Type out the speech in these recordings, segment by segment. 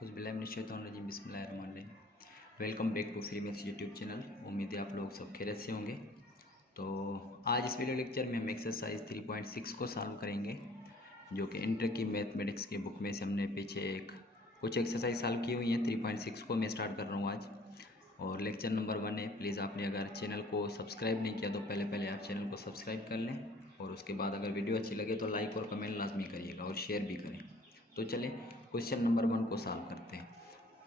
औज़ुबिल्लाहिमिनश्शैतानिर्रजीम बिस्मिल्लाहिर्रहमानिर्रहीम। Welcome back to free maths YouTube channel. उम्मीद है आप लोग सब खैरियत से होंगे। तो आज इस वीडियो लेक्चर में हम एक्सरसाइज 3.6 को सॉल्व करेंगे, जो कि इंटर की मैथमेटिक्स की बुक में से हमने पीछे कुछ एक्सरसाइज सॉल्व की हुई हैं। 3.6 को मैं स्टार्ट कर रहा हूँ आज, और लेक्चर नंबर 1 है। प्लीज़ आपने अगर चैनल को सब्सक्राइब नहीं किया तो पहले आप चैनल को सब्सक्राइब कर लें, और उसके बाद अगर वीडियो अच्छी लगे तो लाइक और कमेंट लाजमी करिएगा और शेयर भी करें। तो चलें क्वेश्चन नंबर 1 को सॉल्व करते हैं।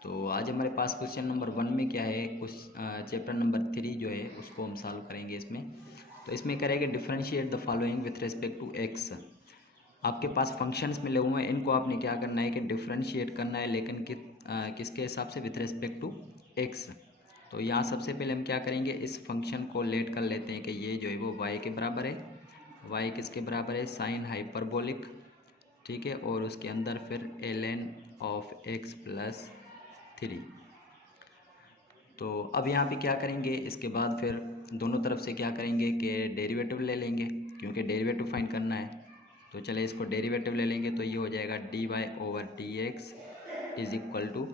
तो आज हमारे पास क्वेश्चन नंबर 1 में क्या है, कुछ चैप्टर नंबर 3 जो है उसको हम सॉल्व करेंगे इसमें। तो इसमें करेंगे differentiate the following with respect to x. आपके पास फंक्शंस मिले हुए हैं, इनको आपने क्या करना है कि डिफरेंशिएट करना है, लेकिन किसके हिसाब से, विथ रिस्पेक्ट टू एक्स। तो यहाँ सबसे पहले हम क्या करेंगे, इस फंक्शन को लेट कर लेते हैं कि ये जो है वो y के बराबर है। y किसके बराबर है, साइन हाइपरबोलिक, ठीक है, और उसके अंदर फिर ln ऑफ x प्लस 3। तो अब यहाँ पे क्या करेंगे, इसके बाद फिर दोनों तरफ से क्या करेंगे कि डेरिवेटिव ले लेंगे, क्योंकि डेरिवेटिव फाइंड करना है। तो चले इसको डेरिवेटिव ले लेंगे, तो ये हो जाएगा dy/dx इज इक्वल टू,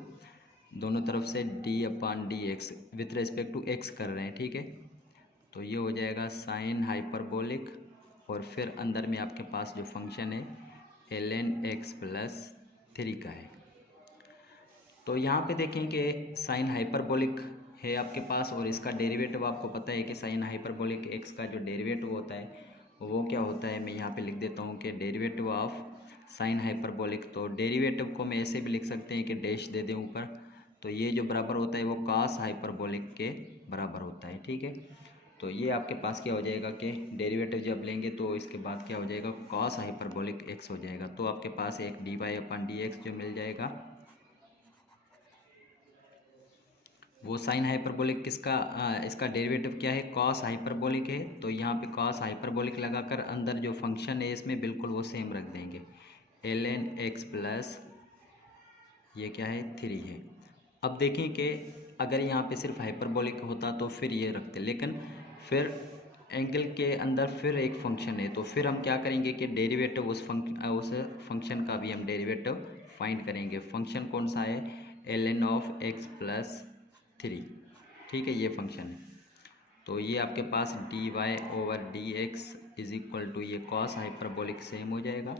दोनों तरफ से d/dx with respect to x कर रहे हैं, ठीक है। तो ये हो जाएगा साइन हाइपरबोलिक, और फिर अंदर में आपके पास जो फंक्शन है ln x प्लस 3 का है। तो यहाँ पे देखें कि साइन हाइपरबोलिक है आपके पास, और इसका डेरिवेटिव आपको पता है कि साइन हाइपरबोलिक एक्स का जो डेरिवेटिव होता है वो क्या होता है। मैं यहाँ पे लिख देता हूँ कि डेरिवेटिव ऑफ साइन हाइपरबोलिक। तो डेरिवेटिव को मैं ऐसे भी लिख सकते हैं कि डैश दे दें ऊपर, तो ये जो बराबर होता है वो कॉस हाइपरबोलिक के बराबर होता है, ठीक है। तो ये आपके पास क्या हो जाएगा कि डेरिवेटिव जब लेंगे तो इसके बाद क्या हो जाएगा, कॉस हाइपरबोलिक एक्स हो जाएगा। तो आपके पास एक dy/dx जो मिल जाएगा, वो साइन हाइपरबोलिक किसका, इसका डेरिवेटिव क्या है, कॉस हाइपरबोलिक है। तो यहाँ पे कॉस हाइपरबोलिक लगाकर अंदर जो फंक्शन है इसमें बिल्कुल वो सेम रख देंगे, ln x प्लस ये क्या है 3 है। अब देखें कि अगर यहाँ पे सिर्फ हाइपरबोलिक होता तो फिर ये रखते, लेकिन फिर एंगल के अंदर फिर एक फंक्शन है, तो फिर हम क्या करेंगे कि डेरिवेटिव उस फंक्शन का भी हम डेरिवेटिव फाइंड करेंगे। फंक्शन कौन सा है, ln ऑफ x प्लस 3, ठीक है, ये फंक्शन है। तो ये आपके पास dy/dx इज इक्वल टू ये कॉस हाइपरबोलिक सेम हो जाएगा,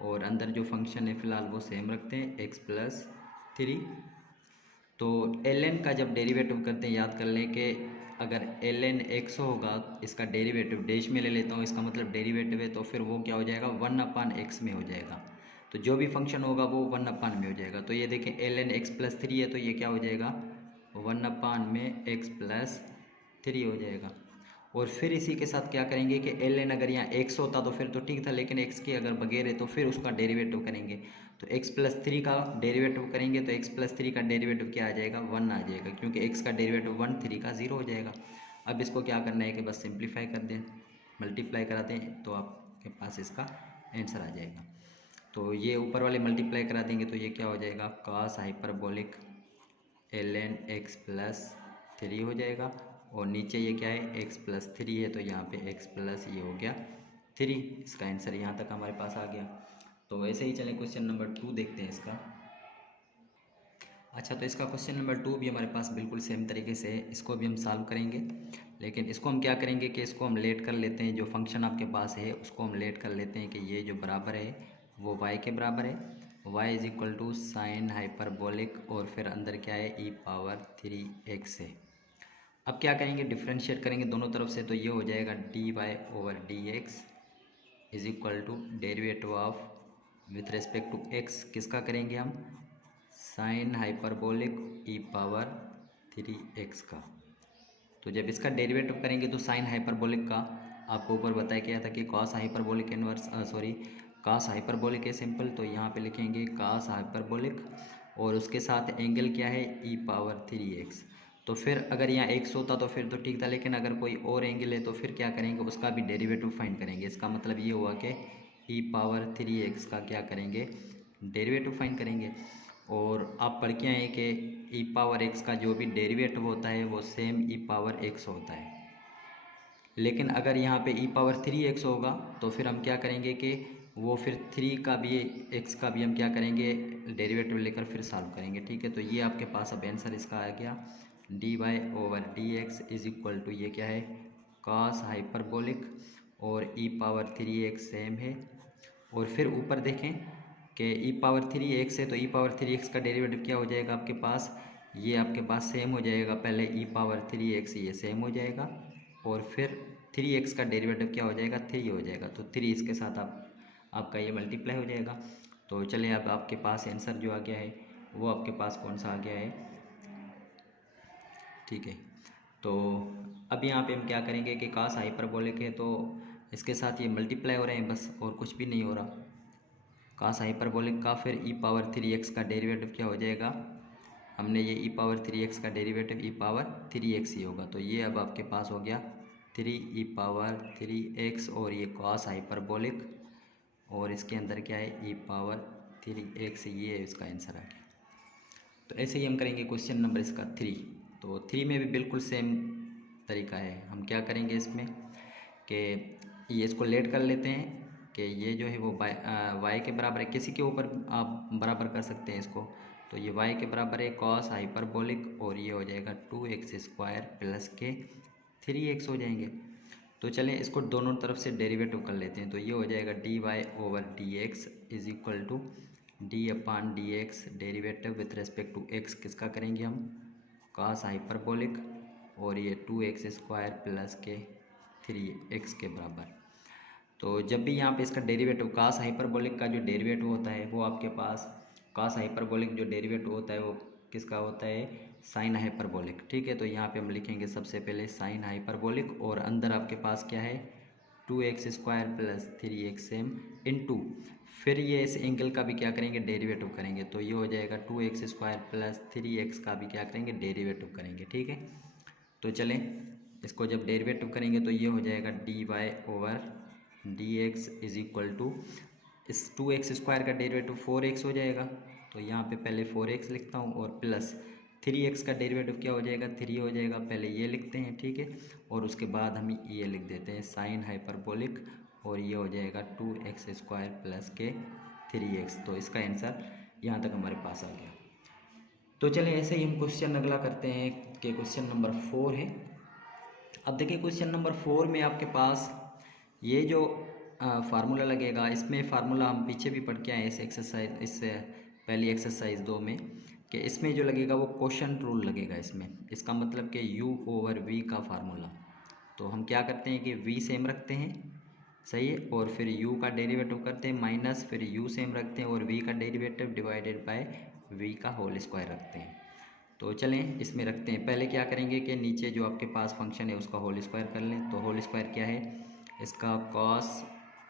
और अंदर जो फंक्शन है फिलहाल वो सेम रखते हैं x प्लस 3। तो ln का जब डेरिवेटिव करते हैं, याद कर लें कि अगर ln x होगा, इसका डेरिवेटिव डैश में ले लेता हूँ, इसका मतलब डेरिवेटिव है, तो फिर वो क्या हो जाएगा 1/x में हो जाएगा। तो जो भी फंक्शन होगा वो 1/, में हो जाएगा। तो ये देखें ln x प्लस 3 है, तो ये क्या हो जाएगा 1/x प्लस 3 हो जाएगा। और फिर इसी के साथ क्या करेंगे कि ln अगर यहाँ x होता तो फिर तो ठीक था, लेकिन x के अगर बगैर है तो फिर उसका डेरिवेटिव करेंगे। तो x प्लस 3 का डेरिवेटिव करेंगे, तो x प्लस 3 का डेरिवेटिव क्या आ जाएगा, 1 आ जाएगा, क्योंकि x का डेरिवेटिव 1, 3 का 0 हो जाएगा। अब इसको क्या करना है कि बस सिंप्लीफाई कर दें, मल्टीप्लाई करा दें, तो आपके पास इसका आंसर आ जाएगा। तो ये ऊपर वाले मल्टीप्लाई करा देंगे, तो ये क्या हो जाएगा, cos hyperbolic ln x plus 3 हो जाएगा, और नीचे ये क्या है x प्लस 3 है, तो यहाँ पे x प्लस ये हो गया 3। इसका आंसर यहाँ तक हमारे पास आ गया। तो ऐसे ही चलें क्वेश्चन नंबर 2 देखते हैं इसका। अच्छा, तो इसका क्वेश्चन नंबर 2 भी हमारे पास बिल्कुल सेम तरीके से है, इसको भी हम सॉल्व करेंगे, लेकिन इसको हम क्या करेंगे कि इसको हम लेट कर लेते हैं, जो फंक्शन आपके पास है उसको हम लेट कर लेते हैं कि ये जो बराबर है वो y के बराबर है, y is equal to sine hyperbolic, और फिर अंदर क्या है e⁻3x है। अब क्या करेंगे, डिफ्रेंशिएट करेंगे दोनों तरफ से, तो ये हो जाएगा dy/dx is equal to derivative of with respect to x किसका करेंगे हम, साइन हाइपरबोलिक e⁻3x का। तो जब इसका डेरिवेटिव करेंगे तो साइन हाइपरबोलिक का आपको ऊपर बताया गया था कि cos hyperbolic inverse cos hyperbolic है सिंपल, तो यहाँ पे लिखेंगे कॉस हाइपरबोलिक, और उसके साथ एंगल क्या है e⁻3x। तो फिर अगर यहाँ x होता तो फिर तो ठीक था, लेकिन अगर कोई और एंगल है तो फिर क्या करेंगे, उसका भी डेरिवेटिव फाइंड करेंगे। इसका मतलब ये हुआ कि e⁻3x का क्या करेंगे, डेरिवेटिव फाइंड करेंगे। और आप पढ़ के आए कि e⁻x का जो भी डेरिवेटिव होता है वो सेम e⁻x होता है, लेकिन अगर यहाँ पे e⁻3x होगा तो फिर हम क्या करेंगे कि वो फिर 3 का भी x का भी हम क्या करेंगे, डेरिवेटिव लेकर फिर सॉल्व करेंगे। ठीक है, तो ये आपके पास अब आंसर इसका आ गया dy/dx इज इक्वल टू, ये क्या है, cos हाइपरबोलिक और e⁻3x सेम है। और फिर ऊपर देखें कि e⁻3x है तो e⁻3x का डेरिवेटिव क्या हो जाएगा आपके पास, ये आपके पास सेम हो जाएगा, पहले e⁻3x ये सेम हो जाएगा और फिर 3x का डेरिवेटिव क्या हो जाएगा, 3 हो जाएगा। तो 3 इसके साथ आपका ये मल्टीप्लाई हो जाएगा। तो चलिए अब आपके पास आंसर जो आ गया है वो आपके पास कौन सा आ गया है। ठीक है, तो अब यहाँ पे हम क्या करेंगे कि cos हाइपरबोलिक है तो इसके साथ ये मल्टीप्लाई हो रहे हैं बस, और कुछ भी नहीं हो रहा। cos हाइपरबोलिक का फिर e⁻3x का डेरिवेटिव क्या हो जाएगा, हमने ये e⁻3x का डेरिवेटिव e⁻3x ही होगा। तो ये अब आपके पास हो गया 3e⁻3x और ये cos हाइपरबोलिक और इसके अंदर क्या है e⁻3x, ये इसका आंसर आ गया। तो ऐसे ही हम करेंगे क्वेश्चन नंबर इसका 3। तो 3 में भी बिल्कुल सेम तरीका है। हम क्या करेंगे इसमें कि ये इसको लेट कर लेते हैं कि ये जो है वो y के बराबर है, किसी के ऊपर आप बराबर कर सकते हैं इसको। तो ये y के बराबर है cos हाइपरबोलिक और ये हो जाएगा 2x² प्लस के 3x हो जाएंगे। तो चलें इसको दोनों तरफ से डेरिवेटिव कर लेते हैं। तो ये हो जाएगा dy/dx is equal to d/dx derivative with respect to x किसका करेंगे हम, cos हाइपरबोलिक और ये 2x² प्लस के 3x के बराबर। तो जब भी यहाँ पे इसका डेरिवेटिव cos हाइपरबोलिक का जो डेरिवेटिव होता है वो आपके पास, cos हाइपरबोलिक जो डेरिवेटिव होता है वो किसका होता है, साइन हाइपरबोलिक। ठीक है, तो यहाँ पे हम लिखेंगे सबसे पहले साइन हाइपरबोलिक और अंदर आपके पास क्या है 2x² plus 3x same into, फिर ये इस एंगल का भी क्या करेंगे, डेरिवेटिव करेंगे। तो ये हो जाएगा 2x² प्लस 3x का भी क्या करेंगे, डेरिवेटिव करेंगे। ठीक है, तो चलें इसको जब डेरिवेटिव करेंगे तो ये हो जाएगा dy/dx इज इक्वल टू, इस 2x² का डेरिवेटिव 4x हो जाएगा। तो यहाँ पे पहले 4x लिखता हूँ और प्लस 3x का डेरिवेटिव क्या हो जाएगा, 3 हो जाएगा। पहले ये लिखते हैं, ठीक है, और उसके बाद हम ये लिख देते हैं साइन हाइपरबोलिक और ये हो जाएगा 2x² प्लस के 3x। तो इसका आंसर यहाँ तक हमारे पास आ गया। तो चलें ऐसे ही हम क्वेश्चन अगला करते हैं कि क्वेश्चन नंबर 4 है। अब देखिए क्वेश्चन नंबर 4 में आपके पास ये जो फार्मूला लगेगा, इसमें फार्मूला हम पीछे भी पढ़ के आए इस एक्सरसाइज, इससे पहली एक्सरसाइज 2 में, कि इसमें जो लगेगा वो क्वोशंट रूल लगेगा इसमें। इसका मतलब कि u/v का फार्मूला। तो हम क्या करते हैं कि v सेम रखते हैं, सही है, और फिर u का डेरिवेटिव करते हैं माइनस, फिर u सेम रखते हैं और v का डेरिवेटिव डिवाइडेड बाय v का होल स्क्वायर रखते हैं। तो चलें इसमें रखते हैं। पहले क्या करेंगे कि नीचे जो आपके पास फंक्शन है उसका होल स्क्वायर कर लें। तो होल स्क्वायर क्या है, इसका कॉस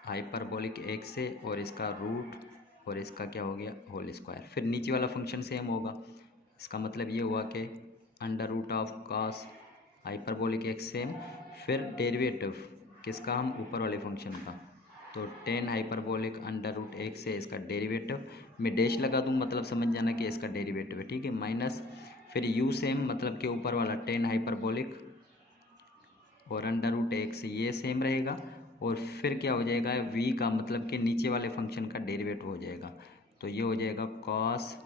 हाइपरबोलिक x है और इसका रूट और इसका क्या हो गया, होल स्क्वायर। फिर नीचे वाला फंक्शन सेम होगा, इसका मतलब ये हुआ कि under root of cos hyperbolic x same, फिर डेरिवेटिव किसका, हम ऊपर वाले फंक्शन का। तो tan hyperbolic under root x है इसका डेरिवेटिव, मैं डैश लगा दूँ मतलब समझ जाना कि इसका डेरिवेटिव है। ठीक है, माइनस फिर u सेम मतलब कि ऊपर वाला टेन हाइपरबोलिक और अंडर रूट x ये सेम रहेगा, और फिर क्या हो जाएगा v का मतलब कि नीचे वाले फंक्शन का डेरिवेटिव हो जाएगा। तो ये हो जाएगा कॉस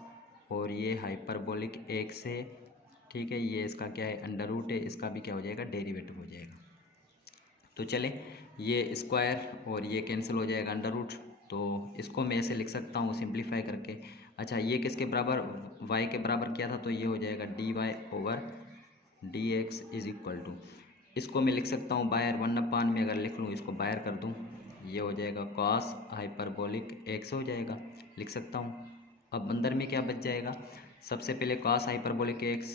और ये हाइपरबोलिक x है, ठीक है, ये इसका क्या है अंडर रूट है, इसका भी क्या हो जाएगा डेरिवेटिव हो जाएगा। तो चलें ये स्क्वायर और ये कैंसिल हो जाएगा अंडर रूट, तो इसको मैं ऐसे लिख सकता हूँ सिंप्लीफाई करके। अच्छा ये किसके बराबर, y के बराबर किया था, तो ये हो जाएगा dy/dx इज इक्वल टू, इसको मैं लिख सकता हूँ बायर 1/, में अगर लिख लूँ इसको बायर कर दूँ, ये हो जाएगा कॉस हाइपरबोलिक x हो जाएगा, लिख सकता हूँ। अब अंदर में क्या बच जाएगा, सबसे पहले कॉस हाइपरबोलिक x,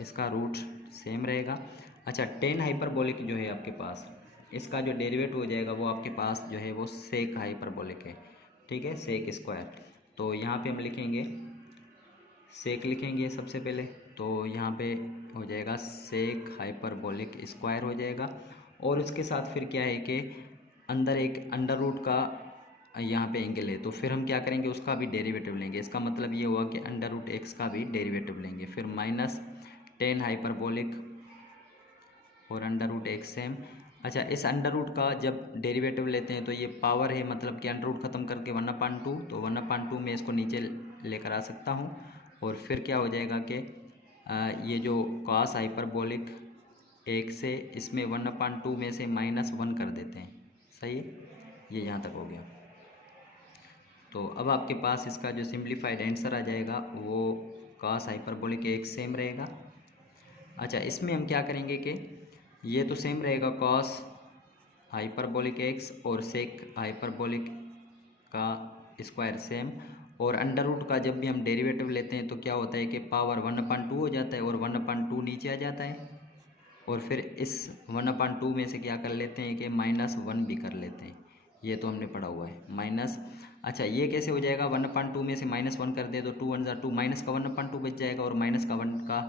इसका रूट सेम रहेगा। अच्छा टेन हाइपरबोलिक जो है आपके पास, इसका जो डेरिवेटिव हो जाएगा वो आपके पास जो है वो सेक हाइपरबोलिक है, ठीक है, सेक स्क्वायर। तो यहाँ पे हम लिखेंगे सेक लिखेंगे सबसे पहले, तो यहाँ पे हो जाएगा सेक हाइपरबोलिक स्क्वायर हो जाएगा, और उसके साथ फिर क्या है कि अंदर एक अंडर रूट का यहाँ पे एंगल है, तो फिर हम क्या करेंगे उसका भी डेरिवेटिव लेंगे। इसका मतलब ये हुआ कि अंडर रूट x का भी डेरिवेटिव लेंगे, फिर माइनस टेन हाइपरबोलिक और अंडर रूट x सेम। अच्छा, इस अंडर रूट का जब डेरिवेटिव लेते हैं तो ये पावर है, मतलब कि अंडर रूट ख़त्म करके 1/2, तो 1/2 में इसको नीचे लेकर आ सकता हूँ। और फिर क्या हो जाएगा कि ये जो कॉस हाइपरबोलिक 1 से इसमें 1/2 में से -1 कर देते हैं। सही है, ये यहाँ तक हो गया। तो अब आपके पास इसका जो सिंप्लीफाइड आंसर आ जाएगा वो कॉस हाइपरबोलिक 1 सेम रहेगा। अच्छा, इसमें हम क्या करेंगे कि ये तो सेम रहेगा कॉस हाइपरबोलिक एक्स और सेक हाइपरबोलिक का स्क्वायर सेम, और अंडर रूट का जब भी हम डेरिवेटिव लेते हैं तो क्या होता है कि पावर 1/2 हो जाता है और 1/2 नीचे आ जाता है, और फिर इस 1/2 में से क्या कर लेते हैं कि -1 भी कर लेते हैं। ये तो हमने पढ़ा हुआ है माइनस। अच्छा, ये कैसे हो जाएगा, 1/2 में से -1 कर दे तो 2 1 2, माइनस का 1/2 बच जाएगा और माइनस का 1 का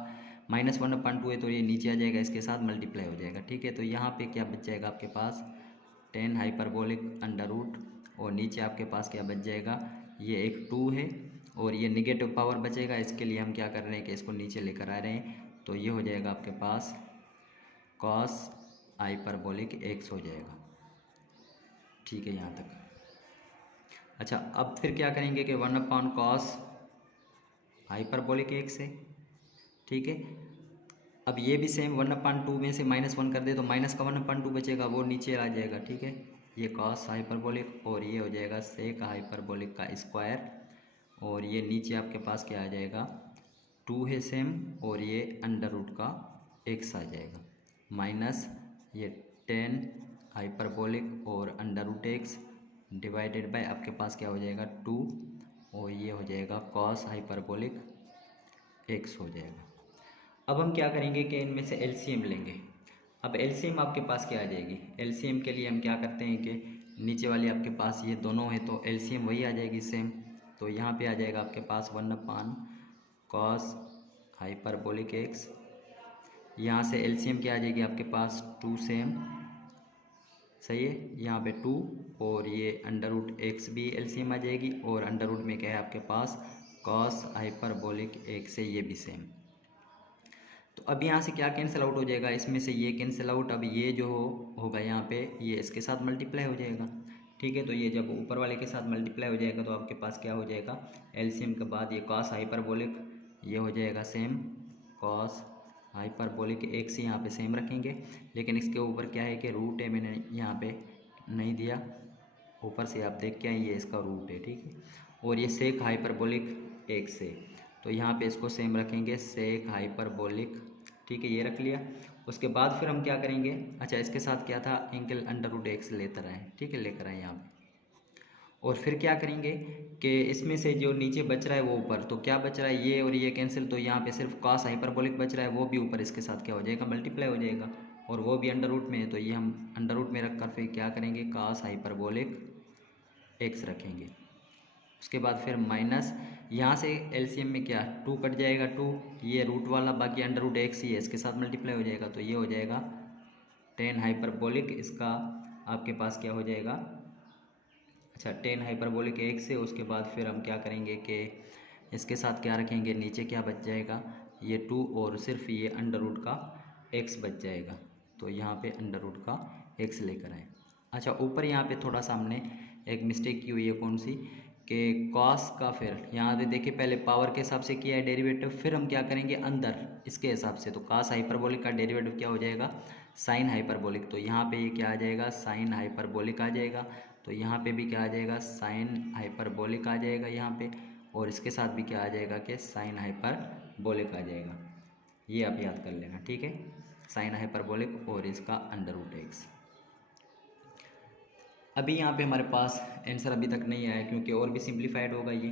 -1/2 है तो ये नीचे आ जाएगा, इसके साथ मल्टीप्लाई हो जाएगा। ठीक है, तो यहाँ पे क्या बच जाएगा आपके पास 10 हाइपरबोलिक अंडर रूट, और नीचे आपके पास क्या बच जाएगा, ये एक 2 है और ये निगेटिव पावर बचेगा। इसके लिए हम क्या कर रहे हैं कि इसको नीचे लेकर आ रहे हैं, तो ये हो जाएगा आपके पास कॉस हाइपरबोलिक एक्स हो जाएगा। ठीक है यहाँ तक। अच्छा, अब फिर क्या करेंगे कि 1/cos हाइपरबोलिक एक्स है। ठीक है, अब ये भी सेम 1/2 में से -1 कर दे तो माइनस का 1/2 बचेगा, वो नीचे आ जाएगा। ठीक है, ये कॉस हाइपरबोलिक और ये हो जाएगा सेक हाइपरबोलिक का स्क्वायर, और ये नीचे आपके पास क्या आ जाएगा 2 है सेम, और ये अंडर रूट का एक्स आ जाएगा, माइनस ये 10 हाइपरबोलिक और under root x divided by आपके पास क्या हो जाएगा 2, और ये हो जाएगा कॉस हाइपरबोलिक एक्स हो जाएगा। अब हम क्या करेंगे कि इनमें से एलसीएम लेंगे। अब एलसीएम आपके पास क्या आ जाएगी, एलसीएम के लिए हम क्या करते हैं कि नीचे वाली आपके पास ये दोनों है तो एलसीएम वही आ जाएगी सेम, तो यहाँ पे आ जाएगा आपके पास 1/cos हाइपरबोलिक एक्स, यहाँ से एलसीएम क्या आ जाएगी आपके पास 2 सेम। सही है, यहाँ पे 2 और ये अंडर रूट एक्स भी एलसीएम आ जाएगी, और अंडर रूट में क्या है आपके पास कॉस हाइपरबोलिक एक्स से ये भी सेम। तो अब यहाँ से क्या कैंसिल आउट हो जाएगा, इसमें से ये कैंसिल आउट, अब ये जो होगा यहाँ पे ये इसके साथ मल्टीप्लाई हो जाएगा। ठीक है, तो ये जब ऊपर वाले के साथ मल्टीप्लाई हो जाएगा तो आपके पास क्या हो जाएगा एलसीएम के बाद ये कॉस हाइपरबोलिक ये हो जाएगा सेम, कॉस हाइपरबोलिक एक से यहाँ पे सेम रखेंगे, लेकिन इसके ऊपर क्या है कि रूट है, मैंने यहाँ पे नहीं दिया, ऊपर से आप देख के आए ये इसका रूट है। ठीक है, और ये सेक हाइपरबोलिक एक से, तो यहाँ पे इसको सेम रखेंगे सेक हाइपरबोलिक। ठीक है, ये रख लिया। उसके बाद फिर हम क्या करेंगे, अच्छा इसके साथ क्या था एंगल अंडर रूट एक्स लेकर आए। ठीक है, लेकर आए यहाँ पे, और फिर क्या करेंगे कि इसमें से जो नीचे बच रहा है वो ऊपर, तो क्या बच रहा है ये और ये कैंसिल, तो यहाँ पे सिर्फ कॉस हाइपरबोलिक बच रहा है, वो भी ऊपर इसके साथ क्या हो जाएगा मल्टीप्लाई हो जाएगा, और वो भी अंडर रूट में है, तो ये हम अंडर रूट में रख कर फिर क्या करेंगे कॉस हाइपरबोलिक एक्स रखेंगे। उसके बाद फिर माइनस यहाँ से एलसीएम में क्या 2 कट जाएगा 2, ये रूट वाला बाकी अंडर रूट एक्स ही है, इसके साथ मल्टीप्लाई हो जाएगा, तो ये हो जाएगा 10 हाइपरबोलिक, इसका आपके पास क्या हो जाएगा, अच्छा 10 हाइपरबोलिक एक से। उसके बाद फिर हम क्या करेंगे कि इसके साथ क्या रखेंगे, नीचे क्या बच जाएगा ये 2 और सिर्फ ये अंडर रूट का एक्स बच जाएगा, तो यहाँ पे अंडर रूट का एक्स लेकर आए। अच्छा, ऊपर यहाँ पे थोड़ा सा हमने एक मिस्टेक की हुई है, कौन सी कि कॉस का फिर यहाँ पे देखिए पहले पावर के हिसाब से किया है डेरिवेटिव, फिर हम क्या करेंगे अंदर इसके हिसाब से, तो कॉस हाइपरबोलिक का डेरिवेटिव क्या हो जाएगा साइन हाइपरबोलिक, तो यहाँ पे ये क्या आ जाएगा साइन हाइपरबोलिक आ जाएगा, तो यहाँ पे भी क्या आ जाएगा साइन हाइपरबोलिक आ जाएगा यहाँ पे, और इसके साथ भी क्या आ जाएगा कि साइन हाइपरबोलिक आ जाएगा, ये आप याद कर लेना। ठीक है, साइन हाइपरबोलिक और इसका अंडर रूट एक्स। अभी यहाँ पे हमारे पास आंसर अभी तक नहीं आया क्योंकि और भी सिंप्लीफाइड होगा ये।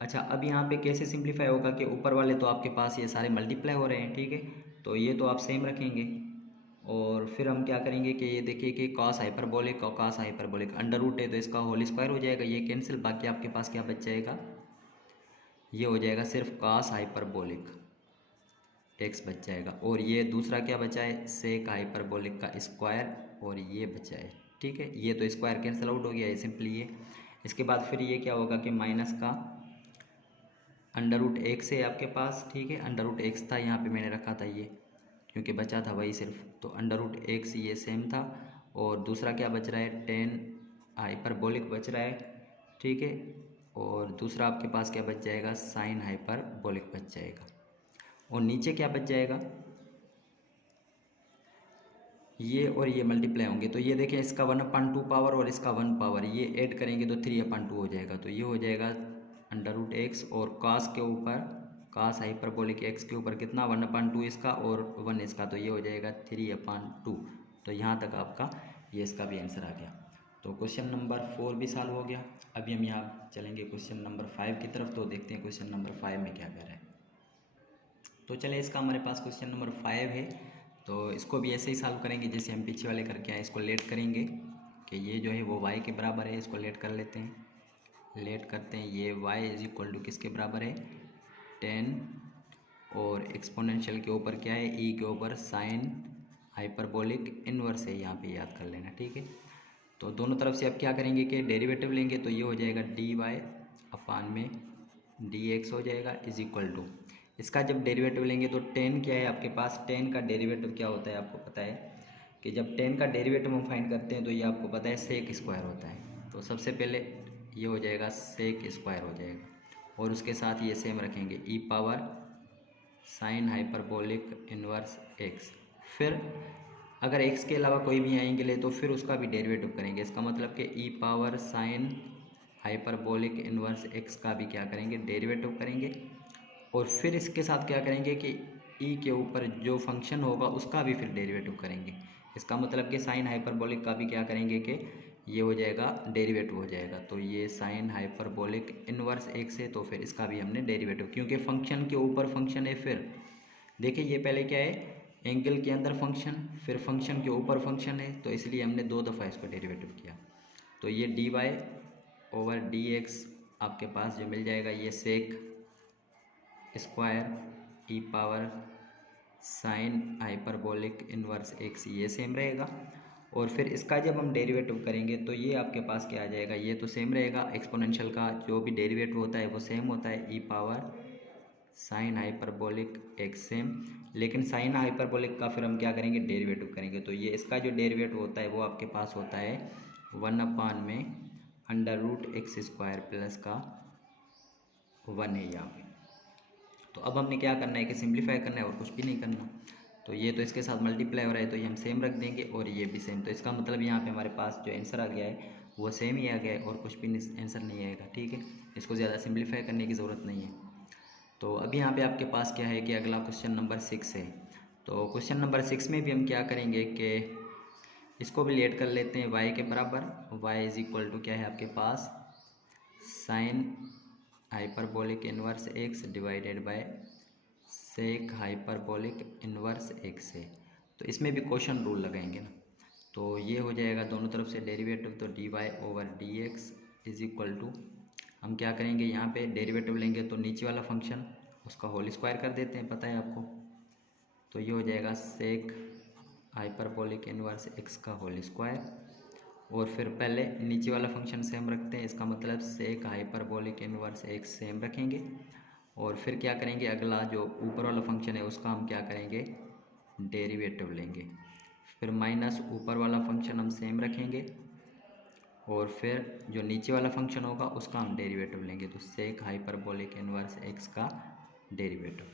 अच्छा, अब यहाँ पे कैसे सिंप्लीफाई होगा कि ऊपर वाले तो आपके पास ये सारे मल्टीप्लाई हो रहे हैं। ठीक है, तो ये तो आप सेम रखेंगे, और फिर हम क्या करेंगे कि ये देखिए कि कॉस हाइपरबोलिक और कॉस हाइपरबोलिक अंडर रूट है तो इसका होल स्क्वायर हो जाएगा, ये कैंसिल, बाकी आपके पास क्या बच जाएगा ये हो जाएगा सिर्फ कॉस हाइपरबोलिक एक्स बच जाएगा, और ये दूसरा क्या बचा है सेक हाइपरबोलिक का स्क्वायर, और ये बचा है। ठीक है, ये तो स्क्वायर कैंसिल आउट हो गया है सिंपली ये। इसके बाद फिर ये क्या होगा कि माइनस का अंडर रूट एक्स है आपके पास। ठीक है, अंडर रूट एक्स था यहाँ पे मैंने रखा था ये, क्योंकि बचा था वही सिर्फ, तो अंडर रूट एक्स ये सेम था। और दूसरा क्या बच रहा है, टेन हाइपरबोलिक बच रहा है, ठीक है। और दूसरा आपके पास क्या बच जाएगा, साइन हाइपरबोलिक बच जाएगा। और नीचे क्या बच जाएगा, ये और ये मल्टीप्लाई होंगे, तो ये देखें इसका 1/2 पावर और इसका 1 पावर, ये ऐड करेंगे तो 3/2 हो जाएगा। तो ये हो जाएगा अंडर रूट एक्स, और कास के ऊपर, कास हाइपरबोलिक एक्स के ऊपर कितना 1/2 इसका और 1 इसका, तो ये हो जाएगा 3/2। तो यहाँ तक आपका ये इसका भी आंसर आ गया। तो क्वेश्चन नंबर 4 भी सॉल्व हो गया। अभी हम यहाँ चलेंगे क्वेश्चन नंबर 5 की तरफ, तो देखते हैं क्वेश्चन नंबर 5 में क्या कह रहा है। तो चले, इसका हमारे पास क्वेश्चन नंबर 5 है, तो इसको भी ऐसे ही सॉल्व करेंगे जैसे हम पीछे वाले करके आए। इसको लेट करेंगे कि ये जो है वो y के बराबर है, इसको लेट कर लेते हैं, लेट करते हैं। ये y इज इक्वल टू किसके बराबर है, 10, और एक्सपोनेंशियल के ऊपर क्या है, e के ऊपर साइन हाइपरबोलिक इनवर्स है, यहाँ पे याद कर लेना, ठीक है। तो दोनों तरफ से अब क्या करेंगे कि डेरिवेटिव लेंगे, तो ये हो जाएगा dy अपान में dx हो जाएगा इज इक्वल टू, इसका जब डेरिवेटिव लेंगे तो 10 क्या है आपके पास, 10 का डेरिवेटिव क्या होता है आपको पता है कि जब 10 का डेरिवेटिव हम फाइंड करते हैं तो ये आपको पता है सेक स्क्वायर होता है। तो सबसे पहले ये हो जाएगा सेक स्क्वायर हो जाएगा, और उसके साथ ये सेम रखेंगे e power sine hyperbolic inverse x. फिर अगर एक्स के अलावा कोई भी आएंगे ले तो फिर उसका भी डेरिवेटिव करेंगे, इसका मतलब कि e power sine hyperbolic inverse x का भी क्या करेंगे, डेरिवेटिव करेंगे। और फिर इसके साथ क्या करेंगे कि ई के ऊपर जो फंक्शन होगा उसका भी फिर डेरिवेटिव करेंगे। इसका मतलब कि साइन हाइपरबोलिक का भी क्या करेंगे कि ये हो जाएगा डेरिवेटिव हो जाएगा। तो ये साइन हाइपरबोलिक इनवर्स एक्स है, तो फिर इसका भी हमने डेरिवेटिव, क्योंकि फंक्शन के ऊपर फंक्शन है। फिर देखिए ये पहले क्या है, एंगल के अंदर फंक्शन, फिर फंक्शन के ऊपर फंक्शन है, तो इसलिए हमने 2 दफ़ा इसको डेरिवेटिव किया। तो ये dy ओवर dx आपके पास जो मिल जाएगा, ये sec square e power sine hyperbolic inverse x, ये सेम रहेगा। और फिर इसका जब हम डेरिवेटिव करेंगे तो ये आपके पास क्या आ जाएगा, ये तो सेम रहेगा, एक्सपोनेंशियल का जो भी डेरिवेटिव होता है वो सेम होता है, e power sine hyperbolic x same. लेकिन साइन हाइपरबोलिक का फिर हम क्या करेंगे, डेरिवेटिव करेंगे। तो ये इसका जो डेरिवेटिव होता है वो आपके पास होता है 1 में under root x square plus का 1 है यहाँ पे। तो अब हमने क्या करना है कि सिंप्लीफाई करना है और कुछ भी नहीं करना। तो ये तो इसके साथ मल्टीप्लाई हो रहा है तो ये हम सेम रख देंगे, और ये भी सेम। तो इसका मतलब यहाँ पे हमारे पास जो आंसर आ गया है वो सेम ही आ गया है, और कुछ भी आंसर नहीं आएगा, ठीक है। इसको ज़्यादा सिंप्लीफाई करने की ज़रूरत नहीं है। तो अभी यहाँ पे आपके पास क्या है कि अगला क्वेश्चन नंबर 6 है। तो क्वेश्चन नंबर 6 में भी हम क्या करेंगे कि इसको भी लेट कर लेते हैं y के बराबर। y इज इक्वल टू क्या है आपके पास, sine hyperbolic inverse x divided by sec hyperbolic inverse x है। तो इसमें भी क्वेश्चन रूल लगाएंगे ना, तो ये हो जाएगा दोनों तरफ से डेरिवेटिव, तो dy over dx is equal to, हम क्या करेंगे यहाँ पे डेरिवेटिव लेंगे तो नीचे वाला फंक्शन उसका होल स्क्वायर कर देते हैं, पता है आपको। तो ये हो जाएगा सेक हाइपरबोलिक इनवर्स एक्स का होल स्क्वायर, और फिर पहले नीचे वाला फंक्शन सेम रखते हैं, इसका मतलब sec hyperbolic inverse x same रखेंगे। और फिर क्या करेंगे, अगला जो ऊपर वाला फंक्शन है उसका हम क्या करेंगे, डेरिवेटिव लेंगे। फिर माइनस ऊपर वाला फंक्शन हम सेम रखेंगे, और फिर जो नीचे वाला फंक्शन होगा उसका हम डेरिवेटिव लेंगे। तो सेक हाइपरबोलिक इनवर्स एक्स का डेरिवेटिव।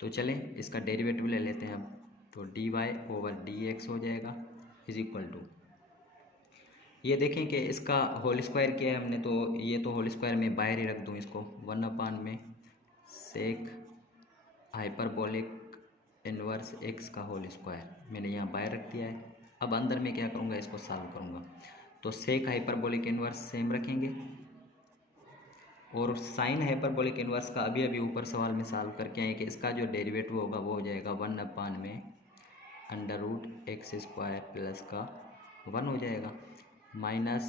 तो चलें इसका डेरिवेटिव ले लेते हैं अब। तो dy ओवर dx हो जाएगा इज इक्वल टू, ये देखें कि इसका होल स्क्वायर किया है हमने, तो ये तो होल स्क्वायर में बाहर ही रख दूँ इसको, 1 में सेक हाइपरबोलिक इनवर्स एक्स का होल स्क्वायर मैंने यहाँ बाहर रख दिया है। अब अंदर में क्या करूँगा, इसको सॉल्व करूँगा। तो सेक हाइपरबोलिक इनवर्स सेम रखेंगे, और साइन हाइपरबोलिक इनवर्स का अभी अभी ऊपर सवाल में सॉल्व करके आए कि इसका जो डेरिवेटिव होगा वो हो जाएगा 1 में under root x square plus का 1 हो जाएगा, minus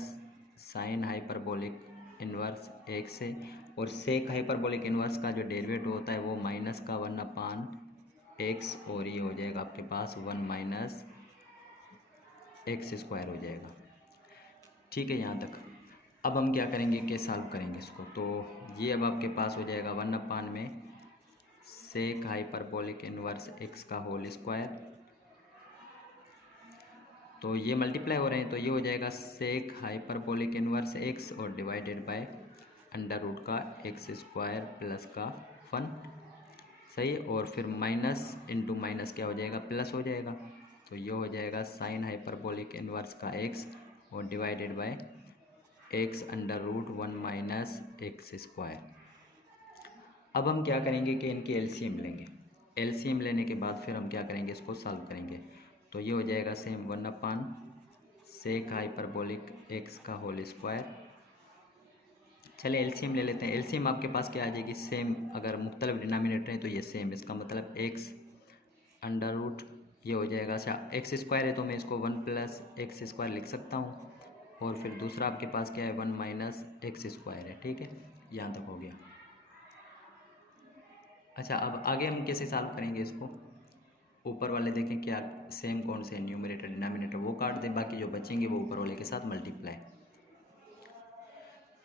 sine hyperbolic inverse x है। और सेक हाइपरबोलिक इनवर्स का जो डेरिवेटिव होता है वो माइनस का 1/x, और ये हो जाएगा आपके पास 1 माइनस एक्स स्क्वायर हो जाएगा, ठीक है यहाँ तक। अब हम क्या करेंगे कि सॉल्व करेंगे इसको। तो ये अब आपके पास हो जाएगा 1 में सेक हाइपरबोलिक इनवर्स एक्स का होल स्क्वायर। तो ये मल्टीप्लाई हो रहे हैं तो ये हो जाएगा सेक हाइपरबोलिक इनवर्स एक्स और डिवाइडेड बाय अंडर रूट का एक्स स्क्वायर प्लस का 1। सही। और फिर माइनस इंटू माइनस क्या हो जाएगा, प्लस हो जाएगा। तो ये हो जाएगा साइन हाइपरबोलिक इनवर्स का एक्स और divided by x under root 1 minus x square. अब हम क्या करेंगे कि इनकी एलसीएम लेंगे। एलसीएम लेने के बाद फिर हम क्या करेंगे, इसको सॉल्व करेंगे। तो ये हो जाएगा सेम 1 अपान सेक हाइपरबोलिक एक्स का होल स्क्वायर। चले एलसीएम ले लेते हैं। एलसीएम आपके पास क्या आ जाएगी, सेम अगर मुख्तलिफ डिनोमिनेटर है तो ये सेम, इसका मतलब एक्स अंडर रूट ये हो जाएगा। अच्छा एक्स स्क्वायर है तो मैं इसको 1 प्लस एक्स स्क्वायर लिख सकता हूँ। और फिर दूसरा आपके पास क्या है, 1 माइनस एक्स स्क्वायर है। ठीक है, यहाँ तक हो गया। अच्छा अब आगे हम कैसे सॉल्व करेंगे इसको। ऊपर वाले देखें क्या सेम कौन से न्यूमरेटर डिनोमिनेटर वो काट दें, बाकी जो बचेंगे वो ऊपर वाले के साथ मल्टीप्लाई।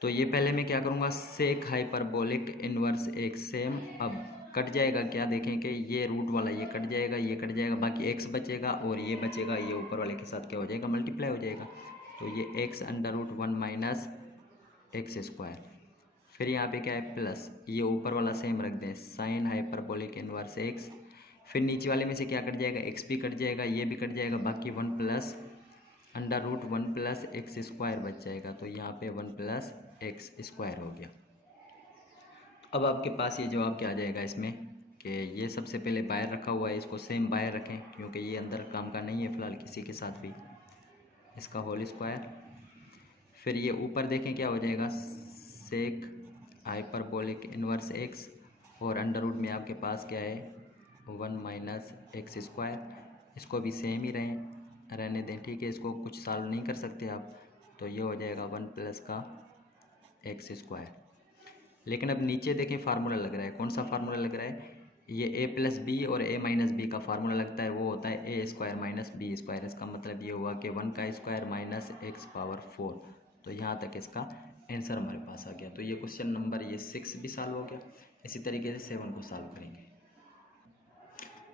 तो ये पहले मैं क्या करूँगा, सेक हाइपरबोलिक इनवर्स एक सेम। अब कट जाएगा क्या, देखें कि ये रूट वाला ये कट जाएगा, ये कट जाएगा, बाकी एक्स बचेगा और ये बचेगा, ये ऊपर वाले के साथ क्या हो जाएगा, मल्टीप्लाई हो जाएगा। तो ये x under root 1 minus x square. फिर यहाँ पे क्या है प्लस, ये ऊपर वाला सेम रख दें साइन हाइपरबोलिक इनवर्स एक्स। फिर नीचे वाले में से क्या कट जाएगा, एक्स भी कट जाएगा, ये भी कट जाएगा, बाकी 1 plus under root 1 plus x square बच जाएगा। तो यहाँ पे 1 प्लस एक्स स्क्वायर हो गया। अब आपके पास ये जवाब क्या आ जाएगा इसमें कि ये सबसे पहले बाहर रखा हुआ है, इसको सेम बाहर रखें क्योंकि ये अंदर काम का नहीं है फ़िलहाल किसी के साथ भी, इसका होल स्क्वायर। फिर ये ऊपर देखें क्या हो जाएगा, सेक हाइपरबोलिक इनवर्स एक्स और अंडर रूट में आपके पास क्या है 1 माइनस एक्स स्क्वायर। इसको भी सेम ही रहने दें। ठीक है, इसको कुछ सॉल्व नहीं कर सकते आप। तो ये हो जाएगा 1 प्लस का एक्स स्क्वायर। लेकिन अब नीचे देखें फार्मूला लग रहा है, कौन सा फार्मूला लग रहा है, ये ए प्लस बी और ए माइनस बी का फार्मूला लगता है, वो होता है ए स्क्वायर माइनस बी स्क्वायर। इसका मतलब ये हुआ कि 1 का स्क्वायर माइनस एक्स पावर 4। तो यहाँ तक इसका आंसर हमारे पास आ गया। तो ये क्वेश्चन नंबर ये 6 भी सॉल्व हो गया। इसी तरीके से 7 को सॉल्व करेंगे।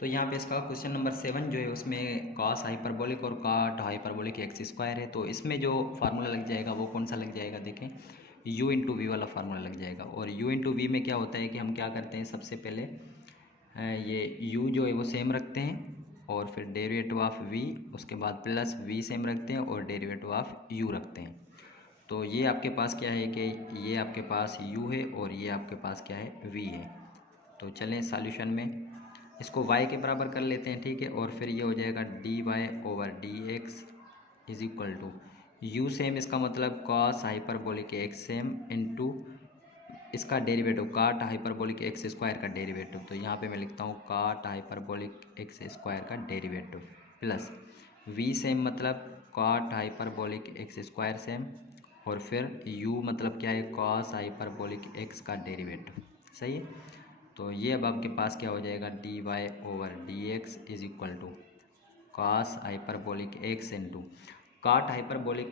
तो यहाँ पे इसका क्वेश्चन नंबर 7 जो है उसमें कॉस हाइपरबोलिक और काट हाइपरबोलिक एक्स स्क्वायर है। तो इसमें जो फार्मूला लग जाएगा वो कौन सा लग जाएगा, देखें u इंटू वी वाला फार्मूला लग जाएगा। और u इंटू वी में क्या होता है कि हम क्या करते हैं, सबसे पहले ये u जो है वो सेम रखते हैं और फिर डेरिवेटिव ऑफ v, उसके बाद प्लस v सेम रखते हैं और डेरिवेटिव ऑफ u रखते हैं। तो ये आपके पास क्या है कि ये आपके पास u है और ये आपके पास क्या है v है। तो चलें सॉल्यूशन में इसको y के बराबर कर लेते हैं। ठीक है, और फिर ये हो जाएगा dy over dx is equal to u same, इसका मतलब cos hyperbolic x same into इसका derivative cot hyperbolic x square का डेरिवेटिव। तो यहाँ पे मैं लिखता हूँ काट हाइपरबोलिक एक्स स्क्वायर का डेरिवेटिव प्लस v सेम मतलब cot hyperbolic x square same और फिर u मतलब क्या है cos हाइपरबोलिक एक्स का डेरिवेटिव। सही है। तो ये अब आपके पास क्या हो जाएगा dy over dx is equal to cos hyperbolic x into cot hyperbolic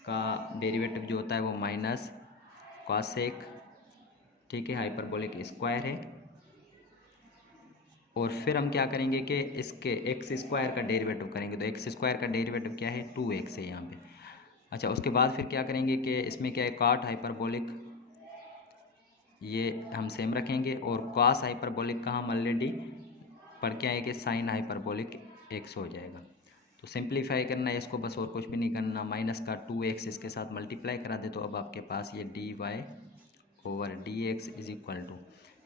का डेरिवेटिव जो होता है वो माइनस कॉसेक, ठीक है, हाइपरबोलिक स्क्वायर है। और फिर हम क्या करेंगे कि इसके एक्स स्क्वायर का डेरिवेटिव करेंगे। तो एक्स स्क्वायर का डेरिवेटिव क्या है 2x है यहाँ पे। अच्छा उसके बाद फिर क्या करेंगे कि इसमें क्या है काट हाइपरबोलिक ये हम सेम रखेंगे और कॉस हाइपरबोलिक का हम ऑलरेडी पढ़ के आए कि साइन हाइपरबोलिक एक्स हो जाएगा। तो सिंप्लीफाई करना है इसको बस और कुछ भी नहीं करना, माइनस का 2x इसके साथ मल्टीप्लाई करा दे। तो अब आपके पास ये dy over dx is equal to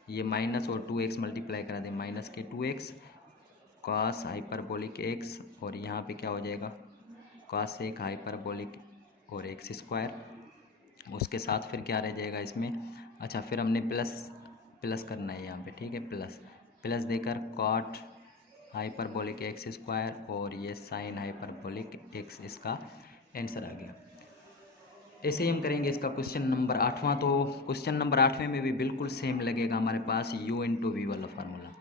ये माइनस और 2x मल्टीप्लाई करा दे माइनस के 2x कॉस हाइपरबोलिक x और यहाँ पे क्या हो जाएगा कॉस एक हाइपरबोलिक और एक्स स्क्वायर, उसके साथ फिर क्या रह जाएगा इसमें। अच्छा फिर हमने प्लस करना है यहाँ पे, ठीक है, प्लस देकर कॉट हाइपरबोलिक एक्स स्क्वायर और ये साइन हाइपरबोलिक एक्स, इसका आंसर आ गया। ऐसे ही हम करेंगे इसका क्वेश्चन नंबर 8वां। तो क्वेश्चन नंबर 8वें में भी बिल्कुल सेम लगेगा हमारे पास u इंटू वी वाला फार्मूला।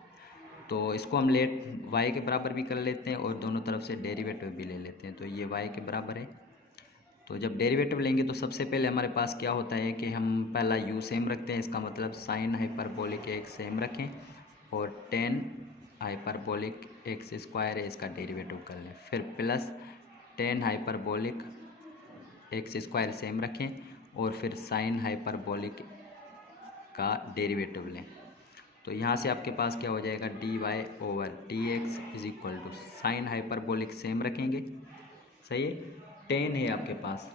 तो इसको हम लेट y के बराबर भी कर लेते हैं और दोनों तरफ से डेरिवेटिव भी ले लेते हैं। तो ये y के बराबर है। तो जब डेरिवेटिव लेंगे तो सबसे पहले हमारे पास क्या होता है कि हम पहला u सेम रखते हैं, इसका मतलब साइन हाइपरबोलिक एक सेम रखें और टेन हाइपरबोलिक एक्स स्क्वायर है, इसका डेरिवेटिव कर लें। फिर plus tan hyperbolic x square same रखें और फिर साइन हाइपरबोलिक का डेरिवेटिव लें। तो यहाँ से आपके पास क्या हो जाएगा, d y over d x is equal to sine hyperbolic same रखेंगे, सही है। टेन है आपके पास,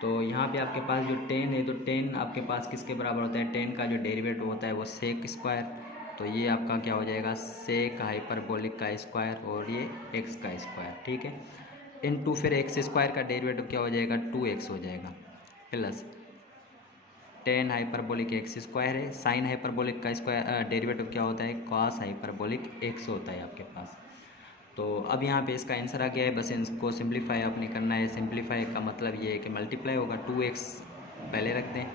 तो यहाँ पे आपके पास जो टेन है, तो टेन आपके पास किसके बराबर होता है, टेन का जो डेरिवेटिव होता है वो सेक स्क्वायर, तो ये आपका क्या हो जाएगा, सेक हाइपरबोलिक का स्क्वायर और ये एक्स का स्क्वायर, ठीक है। इन टू फिर एक्स स्क्वायर का डेरिवेटिव क्या हो जाएगा, 2x हो जाएगा, plus tan hyperbolic x square है, साइन हाइपरबोलिक का स्क्वायर डेरिवेटिव क्या होता है, कॉस हाइपरबोलिक एक्स होता है आपके पास। तो अब यहाँ पे इसका आंसर आ गया है, बस इसको सिंप्लीफाई आपने करना है। सिंप्लीफाई का मतलब ये है कि मल्टीप्लाई होगा, 2x पहले रखते हैं,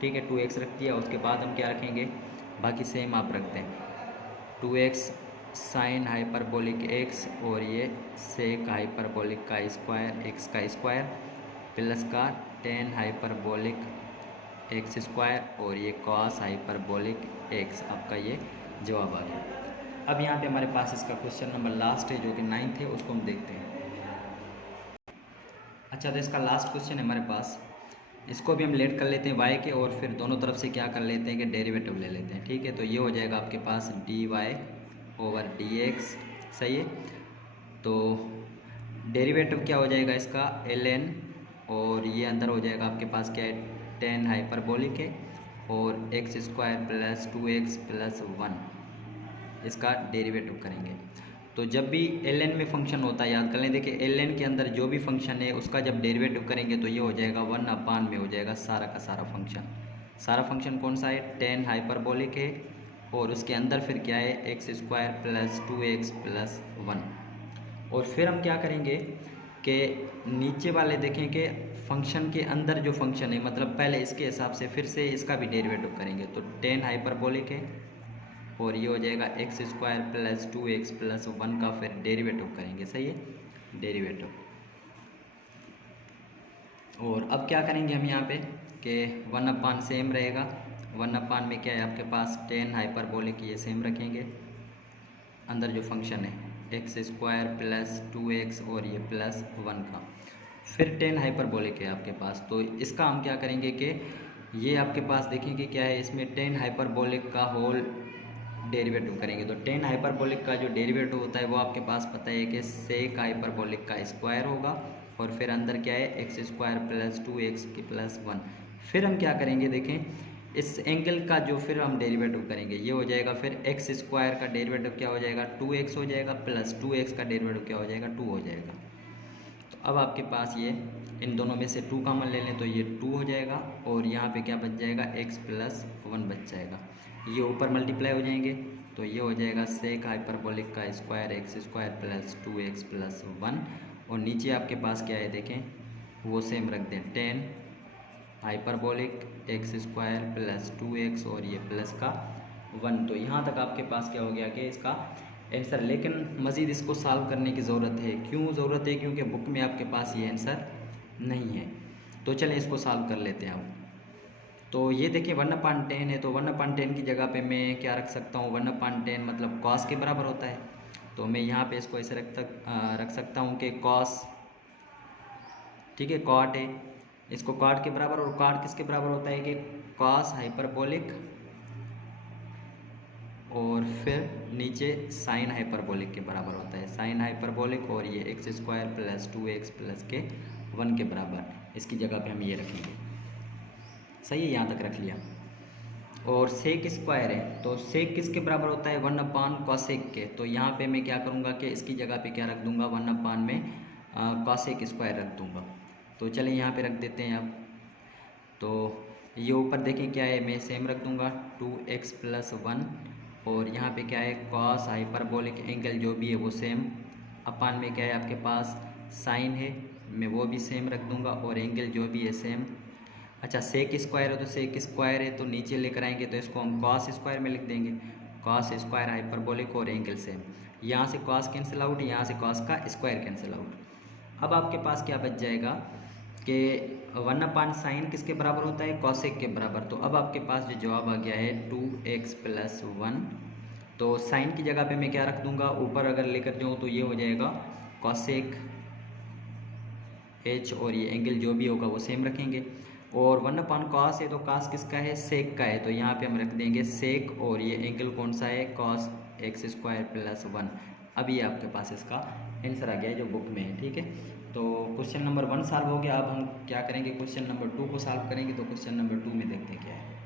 ठीक है, 2x रख दिया, उसके बाद हम क्या रखेंगे, बाकी सेम आप रखते हैं, 2x साइन हाइपरबोलिक x और ये सेक हाइपरबोलिक का स्क्वायर एक्स का स्क्वायर प्लस का टेन हाइपरबोलिक एक्स स्क्वायर और ये कॉस हाइपरबोलिक एक्स, आपका ये जवाब आ गया। अब यहाँ पे हमारे पास इसका क्वेश्चन नंबर लास्ट है जो कि 9th है, उसको हम देखते हैं। अच्छा, तो इसका लास्ट क्वेश्चन है हमारे पास, इसको भी हम लेट कर लेते हैं y के और फिर दोनों तरफ से क्या कर लेते हैं कि डेरिवेटिव ले लेते हैं, ठीक है। तो ये हो जाएगा आपके पास d y over d x, सही है। तो डेरिवेटिव क्या हो जाएगा इसका ln, और ये अंदर हो जाएगा आपके पास क्या है, टेन हाइपरबोलिक है और x square plus 2x plus 1 इसका डेरिवेटिव करेंगे। तो जब भी ln में फंक्शन होता है, याद कर लें, देखिए ln के अंदर जो भी फंक्शन है उसका जब डेरिवेटिव करेंगे तो ये हो जाएगा 1/, में हो जाएगा सारा का सारा फंक्शन। सारा फंक्शन कौन सा है, टेन हाइपरबोलिक है और उसके अंदर फिर क्या है, x square plus 2x plus 1। और फिर हम क्या करेंगे कि नीचे वाले देखें कि फंक्शन के अंदर जो फंक्शन है, मतलब पहले इसके हिसाब से फिर से इसका भी डेरिवेटिव करेंगे। तो टेन हाइपरबोलिक है और ये हो जाएगा x square plus 2x plus 1 का फिर डेरिवेटिव करेंगे, सही है, डेरिवेटिव। और अब क्या करेंगे हम यहाँ पे कि 1/, सेम रहेगा, 1/, में क्या है आपके पास, टेन हाइपरबोलिक ये सेम रखेंगे, अंदर जो फंक्शन है एक्स स्क्वायर प्लस 2x और ये प्लस 1 का, फिर टेन हाइपरबोलिक है आपके पास। तो इसका हम क्या करेंगे कि ये आपके पास देखेंगे क्या है, इसमें टेन हाइपरबोलिक का होल डेरिवेटिव करेंगे। तो टेन हाइपरबोलिक का जो डेरिवेटिव होता है वो आपके पास पता है कि सेक हाइपरबोलिक का स्क्वायर होगा और फिर अंदर क्या है, एक्स स्क्वायर प्लस 2x की प्लस 1। फिर हम क्या करेंगे, देखें इस एंगल का जो फिर हम डेरिवेटिव करेंगे, ये हो जाएगा फिर एक्स स्क्वायर का डेरिवेटिव क्या हो जाएगा, 2x हो जाएगा, प्लस 2x का डेरिवेटिव क्या हो जाएगा, 2 हो जाएगा। तो अब आपके पास ये इन दोनों में से 2 कॉमन ले लें तो ये 2 हो जाएगा और यहाँ पे क्या बच जाएगा, x प्लस 1 बच जाएगा, ये ऊपर मल्टीप्लाई हो जाएंगे। तो ये हो जाएगा सेक हाइपरबोलिक का square x square plus 2x plus 1 और नीचे आपके पास क्या है, देखें वो सेम रख दें, tan hyperbolic x square plus 2x और ये प्लस का 1। तो यहाँ तक आपके पास क्या हो गया कि इसका आंसर, लेकिन मज़ीद इसको सॉल्व करने की ज़रूरत है। क्यों ज़रूरत है, क्योंकि बुक में आपके पास ये आंसर नहीं है। तो चलें इसको सॉल्व कर लेते हैं अब। तो ये देखिए 1/10 है, तो 1/10 की जगह पे मैं क्या रख सकता हूँ, 1/10 मतलब कॉस के बराबर होता है। तो मैं यहाँ पे इसको ऐसे रख सकता हूँ कि कॉस, ठीक है, कॉट है, इसको कॉट के बराबर, और कॉट किसके बराबर होता है कि कॉस हाइपरबोलिक और फिर नीचे साइन हाइपरबोलिक के बराबर होता है, साइन हाइपरबोलिक और ये x square plus 2x plus के 1 के बराबर, इसकी जगह पे हम ये रखेंगे, सही है, यहाँ तक रख लिया। और सेक स्क्वायर है, तो सेक किसके बराबर होता है, 1/, कॉसेक के। तो यहाँ पे मैं क्या करूँगा कि इसकी जगह पे क्या रख दूँगा, 1/, में कॉसेक स्क्वायर रख दूँगा। तो चलिए यहाँ पे रख देते हैं अब। तो ये ऊपर देखें क्या है, मैं सेम रख दूँगा 2x प्लस 1 और यहाँ पे क्या है, कॉस हाइपरबोलिक एंगल जो भी है वो सेम, अपान में क्या है आपके पास साइन है, मैं वो भी सेम रख दूँगा और एंगल जो भी है सेम। अच्छा, सेक स्क्वायर है तो सेक स्क्वायर है, तो नीचे लेकर आएंगे तो इसको हम कॉस स्क्वायर में लिख देंगे, कॉस स्क्वायर हाइपरबोलिक और एंगल सेम। यहाँ से कॉस कैंसिल आउट, यहाँ से कॉस का स्क्वायर कैंसिल आउट। अब आपके पास क्या बच जाएगा कि 1/, साइन किसके बराबर होता है, कॉसेक के बराबर। तो अब आपके पास जो जवाब आ गया है 2x प्लस 1 तो साइन की जगह पे मैं क्या रख दूंगा, ऊपर अगर लेकर जाऊँ तो ये हो जाएगा कॉसेक एच, और ये एंगल जो भी होगा वो सेम रखेंगे। और 1/cos है तो cos किसका है, सेक का है, तो यहाँ पे हम रख देंगे सेक, और ये एंगल कौन सा है, cos x² + 1। अब ये आपके पास इसका आंसर आ गया है जो बुक में है, ठीक है। तो क्वेश्चन नंबर 1 सॉल्व हो गया। अब हम क्या करेंगे, क्वेश्चन नंबर 2 को सॉल्व करेंगे। तो क्वेश्चन नंबर 2 में देखते हैं क्या है।